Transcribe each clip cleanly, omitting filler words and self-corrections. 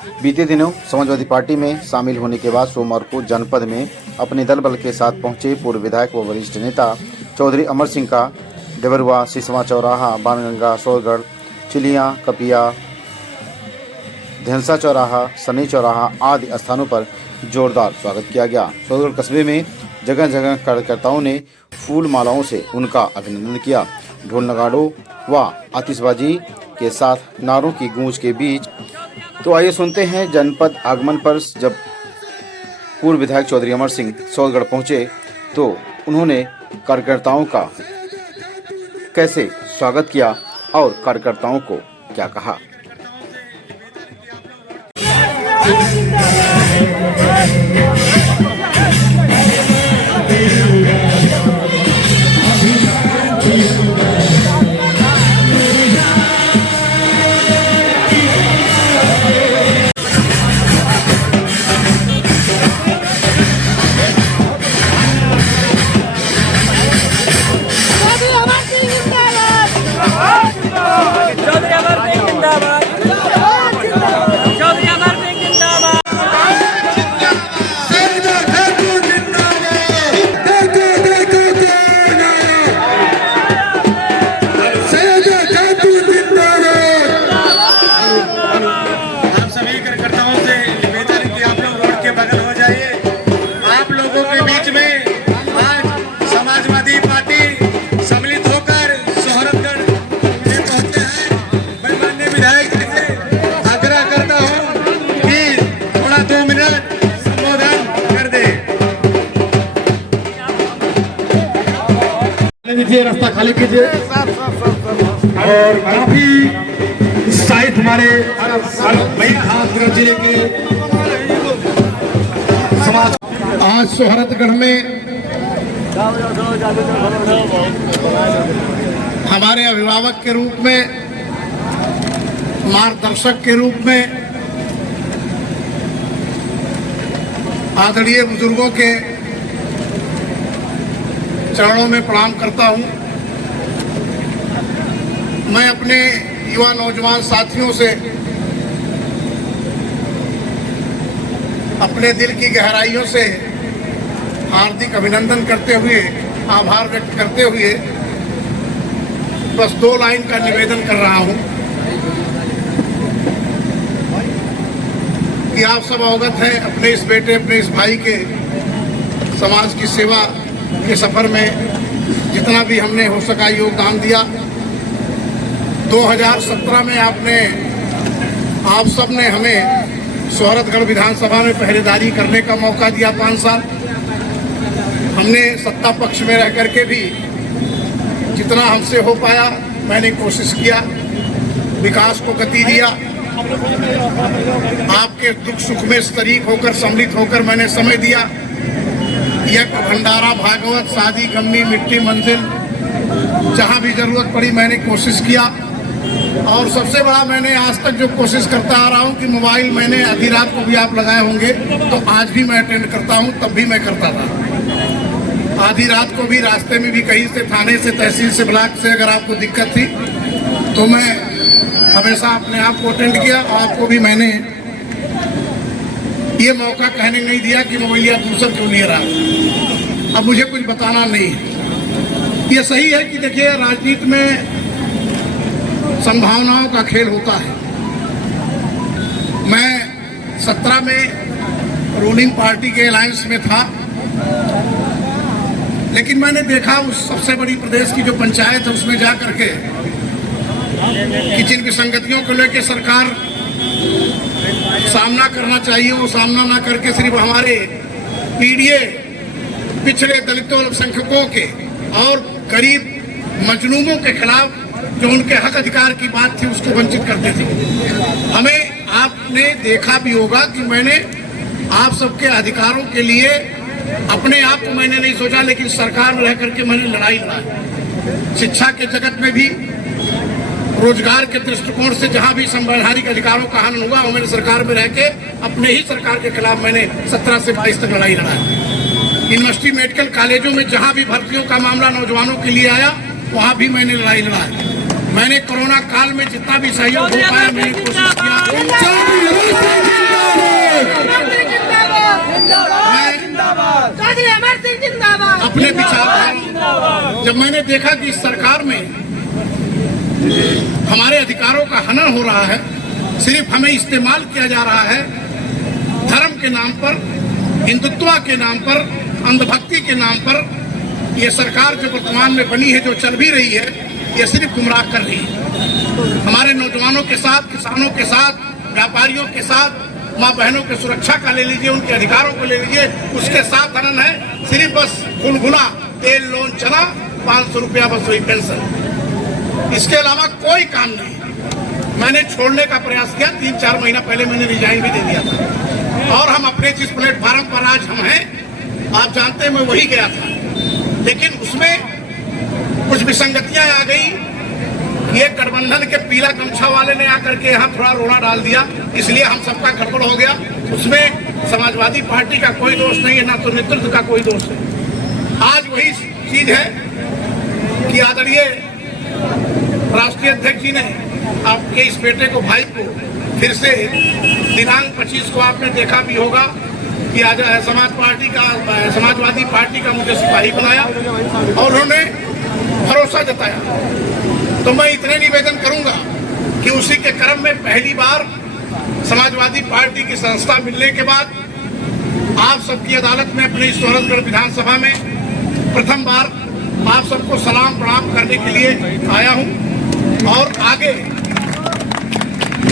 बीते दिनों समाजवादी पार्टी में शामिल होने के बाद सोमवार को जनपद में अपने दल बल के साथ पहुंचे पूर्व विधायक व वरिष्ठ नेता चौधरी अमर सिंह का देवरुआ, सिसवा चौराहा, बाणगंगा, सोरगढ़, चिलिया, कपिया, धेलसा चौराहा, सनी चौराहा आदि स्थानों पर जोरदार स्वागत किया गया। सोरगढ़ कस्बे में जगह जगह कार्यकर्ताओं ने फूल मालाओं से उनका अभिनंदन किया। ढोल नगाड़ों व आतिशबाजी के साथ नारों की गूंज के बीच तो आइए सुनते हैं जनपद आगमन पर जब पूर्व विधायक चौधरी अमर सिंह सोरगढ़ पहुंचे तो उन्होंने कार्यकर्ताओं का कैसे स्वागत किया और कार्यकर्ताओं को क्या कहा। रास्ता खाली कीजिए और काफी उत्साहित हमारे जिले के समाज आज सोहरतगढ़ में हमारे अभिभावक के रूप में, मार्गदर्शक के रूप में, आदरणीय बुजुर्गों के चरणों में प्रणाम करता हूं। मैं अपने युवा नौजवान साथियों से अपने दिल की गहराइयों से हार्दिक अभिनंदन करते हुए, आभार व्यक्त करते हुए बस 2 लाइन का निवेदन कर रहा हूं कि आप सब अवगत हैं अपने इस बेटे, अपने इस भाई के समाज की सेवा के सफर में जितना भी हमने हो सका योगदान दिया। 2017 में आप सब ने हमें सोहरतगढ़ विधानसभा में पहरेदारी करने का मौका दिया 5 साल। हमने सत्ता पक्ष में रह करके भी जितना हमसे हो पाया मैंने कोशिश किया, विकास को गति दिया। आपके दुख सुख में शरीक होकर, सम्मिलित होकर मैंने समय दिया। यज्ञ, भंडारा, भागवत, शादी, गम्मी, मिट्टी, मंजिल, जहां भी जरूरत पड़ी मैंने कोशिश किया। और सबसे बड़ा मैंने आज तक जो कोशिश करता आ रहा हूं कि मोबाइल मैंने आधी रात को भी आप लगाए होंगे तो आज भी मैं अटेंड करता हूं, तब भी मैं करता था। आधी रात को भी रास्ते में भी कहीं से, थाने से, तहसील से, ब्लॉक से अगर आपको दिक्कत थी तो मैं हमेशा अपने आप को अटेंड किया। आपको भी मैंने ये मौका कहने नहीं दिया कि मोबाइलिया दूसरा क्यों नहीं रहा। अब मुझे कुछ बताना नहीं है। ये सही है कि देखिए राजनीति में संभावनाओं का खेल होता है। मैं 17 में रूलिंग पार्टी के अलायंस में था, लेकिन मैंने देखा उस सबसे बड़ी प्रदेश की जो पंचायत है उसमें जा करके कि जिन विसंगतियों को लेकर सरकार सामना करना चाहिए वो सामना ना करके सिर्फ हमारे पीड़िए, पिछड़े, दलितों, अल्पसंख्यकों के और गरीब मजलूमों के खिलाफ जो उनके हक अधिकार की बात थी उसको वंचित करते थे। हमें आपने देखा भी होगा कि मैंने आप सबके अधिकारों के लिए अपने आप को मैंने नहीं सोचा, लेकिन सरकार में रह करके मैंने लड़ाई लड़ा। शिक्षा के जगत में भी, रोजगार के दृष्टिकोण से जहां भी संवैधानिक अधिकारों का हनन हुआ वो मैंने सरकार में रह के अपने ही सरकार के खिलाफ मैंने 17 से 22 तक लड़ाई लड़ा। यूनिवर्सिटी, मेडिकल कॉलेजों में जहां भी भर्तियों का मामला नौजवानों के लिए आया वहां भी मैंने लड़ाई लड़ा। मैंने कोरोना काल में जितना भी सहयोग हो पाया मैंने कोशिश किया। जब मैंने देखा कि इस सरकार में हमारे अधिकारों का हनन हो रहा है, सिर्फ हमें इस्तेमाल किया जा रहा है धर्म के नाम पर, हिंदुत्व के नाम पर, अंधभक्ति के नाम पर, ये सरकार जो वर्तमान में बनी है, जो चल भी रही है, ये सिर्फ गुमराह कर रही है। हमारे नौजवानों के साथ, किसानों के साथ, व्यापारियों के साथ, माँ बहनों की सुरक्षा का ले लीजिए, उनके अधिकारों को ले लीजिए, उसके साथ हनन है। सिर्फ बस गुनगुना तेल, लोन, चना, 500 रुपया बस वही पेंशन, इसके अलावा कोई काम नहीं। मैंने छोड़ने का प्रयास किया, 3-4 महीना पहले मैंने रिजाइन भी दे दिया था। और हम अपने जिस प्लेटफार्म पर आज हम हैं, आप जानते हैं मैं वही गया था, लेकिन उसमें कुछ विसंगतियां आ गई। ये गठबंधन के पीला गमछा वाले ने आकर के यहाँ थोड़ा रोना डाल दिया, इसलिए हम सबका गड़बड़ हो गया। उसमें समाजवादी पार्टी का कोई दोष नहीं है, ना तो नेतृत्व का कोई दोष है। आज वही चीज है कि आदरणीय राष्ट्रीय अध्यक्ष जी ने आपके इस बेटे को, भाई को, फिर से दिनांक 25 को आपने देखा भी होगा कि आज समाजवादी पार्टी का मुझे सिपाही बनाया और उन्होंने भरोसा जताया। तो मैं इतने निवेदन करूंगा कि उसी के क्रम में पहली बार समाजवादी पार्टी की संस्था मिलने के बाद आप सबकी अदालत में, अपने सोहरतगढ़ विधानसभा में प्रथम बार आप सबको सलाम प्रणाम करने के लिए आया हूं। और आगे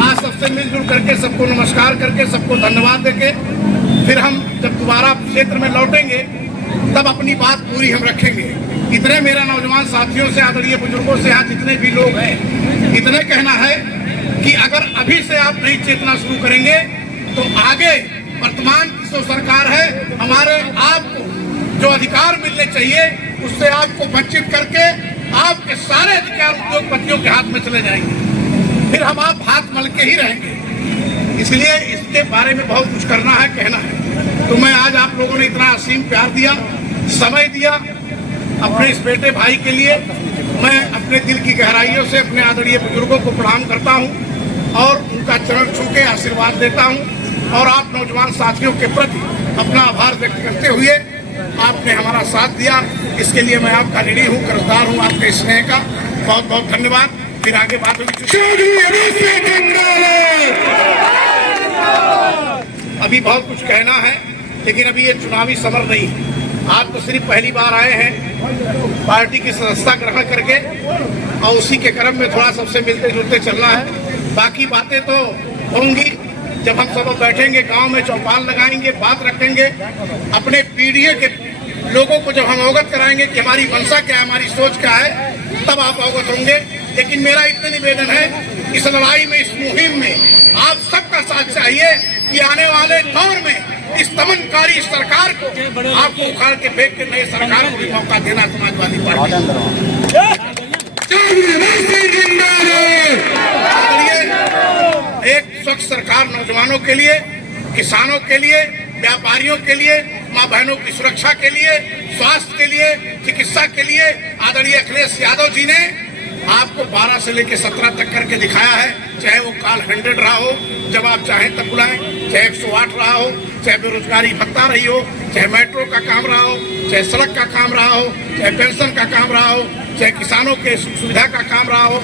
आज सबसे मिलजुल करके, सबको नमस्कार करके, सबको धन्यवाद देके, फिर हम जब दोबारा क्षेत्र में लौटेंगे तब अपनी बात पूरी हम रखेंगे। इतने मेरा नौजवान साथियों से, आदरणीय बुजुर्गों से, यहाँ जितने भी लोग हैं, इतने कहना है कि अगर अभी से आप नहीं चेतना शुरू करेंगे तो आगे वर्तमान की जो सरकार है, हमारे आपको जो अधिकार मिलने चाहिए उससे आपको वंचित करके आपके सारे अधिकार उद्योगपतियों के हाथ में चले जाएंगे, फिर हम आप हाथ मल के ही रहेंगे। इसलिए इसके बारे में बहुत कुछ करना है, कहना है। तो मैं आज आप लोगों ने इतना असीम प्यार दिया, समय दिया, अपने इस बेटे भाई के लिए मैं अपने दिल की गहराइयों से अपने आदरणीय बुजुर्गों को प्रणाम करता हूं और उनका चरण छू के आशीर्वाद देता हूं। और आप नौजवान साथियों के प्रति अपना आभार व्यक्त करते हुए आपने हमारा साथ दिया, इसके लिए मैं आपका ऋणी हूँ, कर्जदार हूँ आपके स्नेह का। बहुत बहुत धन्यवाद। फिर आगे बात होगी। अभी बहुत कुछ कहना है, लेकिन अभी ये चुनावी समर नहीं है। आप तो सिर्फ पहली बार आए हैं पार्टी की सदस्यता ग्रहण करके, और उसी के क्रम में थोड़ा सबसे मिलते जुलते चलना है। बाकी बातें तो होंगी जब हम सब बैठेंगे, गांव में चौपाल लगाएंगे, बात रखेंगे, अपने पीढ़ी के लोगों को जब हम अवगत कराएंगे कि हमारी मंशा क्या है, हमारी सोच क्या है, तब आप अवगत होंगे। लेकिन मेरा इतना निवेदन है, इस लड़ाई में, इस मुहिम में आप सबका साथ चाहिए कि आने वाले दौर में इस दमनकारी सरकार को आपको उखाड़ के फेंक के नए सरकार को भी मौका देना समाजवादी पार्टी। एक स्वच्छ सरकार नौजवानों के लिए, किसानों के लिए, व्यापारियों के लिए, माँ बहनों की सुरक्षा के लिए, स्वास्थ्य के लिए, चिकित्सा के लिए आदरणीय अखिलेश यादव जी ने आपको 12 से लेकर 17 तक करके दिखाया है। चाहे वो कॉल 100 रहा हो, जब आप चाहें तब बुलाएं, चाहे 108 रहा हो, चाहे बेरोजगारी भत्ता रही हो, चाहे मेट्रो का काम रहा हो, चाहे सड़क का काम रहा हो, चाहे पेंशन का काम रहा हो, चाहे किसानों के सुविधा का काम रहा हो।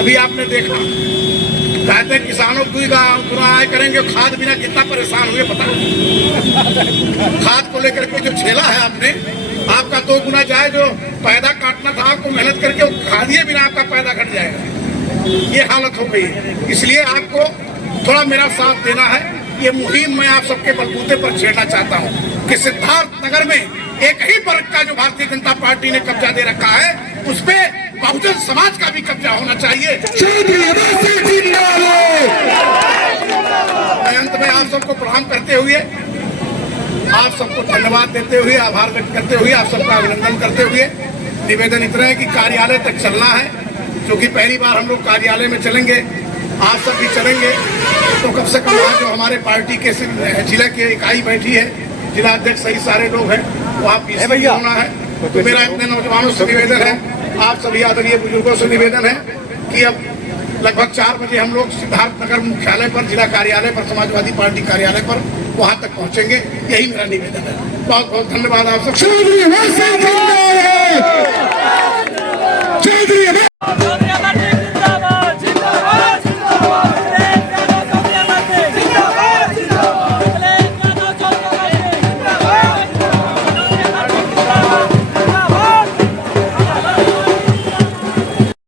अभी आपने देखा, कहते हैं किसानों को गुनाह करेंगे, खाद बिना कितना परेशान हुए पता नहीं। खाद को लेकर के जो झेला है आपने, आपका 2 गुना जाए जो पैदा काटना था आपको मेहनत करके, वो खादिए बिना आपका पैदा घट जाएगा। ये हालत हो गई है। इसलिए आपको थोड़ा मेरा साथ देना है। ये मुहिम मैं आप सबके बलबूते पर छेड़ना चाहता हूँ कि सिद्धार्थ नगर में एक ही वर्ग का जो भारतीय जनता पार्टी ने कब्जा दे रखा है, उस पे बहुजन समाज का भी कब्जा होना चाहिए। मैं अंत में आप सबको प्रणाम करते हुए, आप सबको धन्यवाद देते हुए, आभार व्यक्त करते हुए, आप सबका अभिनंदन करते हुए निवेदन इतना है कि कार्यालय तक चलना है, क्योंकि पहली बार हम लोग कार्यालय में चलेंगे, आप सब भी चलेंगे। तो कम से कम आज जो हमारे पार्टी के जिला की इकाई बैठी है, जिला अध्यक्ष सही सारे लोग हैं, वो आप पीछे होना है। तो मेरा इतने नौजवानों से निवेदन है, आप सभी आदरणीय बुजुर्गों से निवेदन है कि अब लगभग 4 बजे हम लोग सिद्धार्थ नगर मुख्यालय पर, जिला कार्यालय पर, समाजवादी पार्टी कार्यालय पर वहां तक पहुंचेंगे। यही मेरा निवेदन है। बहुत बहुत धन्यवाद आप सब। चौधरी